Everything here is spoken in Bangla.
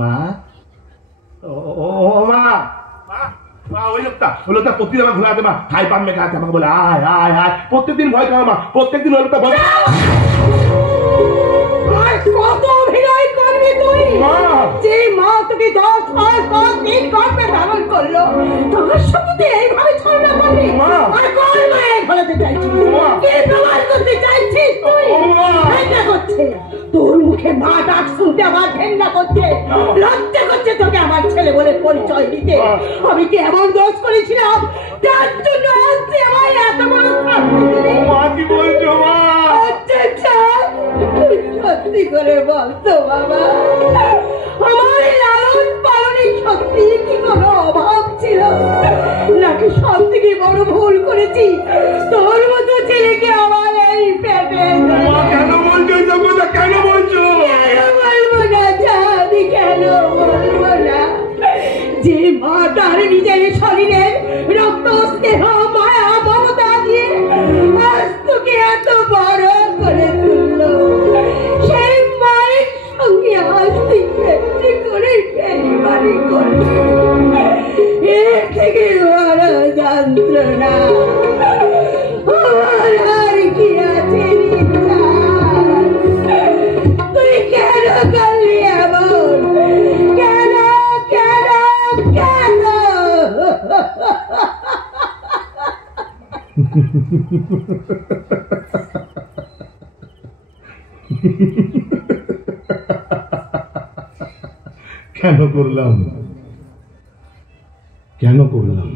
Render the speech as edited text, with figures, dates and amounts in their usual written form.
মা, ও মা, মা ওই লোকটা প্রতিদিন আমার ঘোরাতে মা হাই পান মেখে আছে আমাকে বলে আয় আয় আয় প্রত্যেকদিন ভয় খাওয়া মা প্রত্যেকদিন ওই লোকটা ভয় কত অভিনয় করবি তুই যে মা তোকে 10 মাস 10 দিন গর্ভে ধারণ করলো তোমার সাথে এইভাবে ছলনা করবি আর কোন মায়ের ফলাতে চাইছিস কে প্রমাণ করতে চাইছিস তুই ঘেন্না করছে তোর মুখে মা ডাক শুনতে আমার ঘেন্না করছে লজ্জা করছে তোকে আমার ছেলে বলে পরিচয় দিতে আমি কি এমন দোষ করেছিলাম তার জন্য আজকে আমার এত বড় শাস্তি দিলি মা কি বলছো মা আচ্ছা সত্যি করে বলতো বাবা আমার লালন পালনে সত্যি কি কোনো অভাব ছিল নাকি সব থেকে বড় ভুল করেছি তোর মতো ছেলেকে আমার এই পেটে কেন বলছো জগদা কেন বলছো বলবো না জানি কেন বলবো না যে মা তার নিজের শরীরের রক্ত স্নেহ মায়া মমতা দিয়ে আজ তোকে এত বড় করে তুললো সেই মায়ের সঙ্গে আজ তুই কেমনি করে বেইমানি করলি এর থেকে বড় যন্ত্রণা আমার আর কি আছে তুই কেন করলি এমন কেন কেন কেন কেন করলাম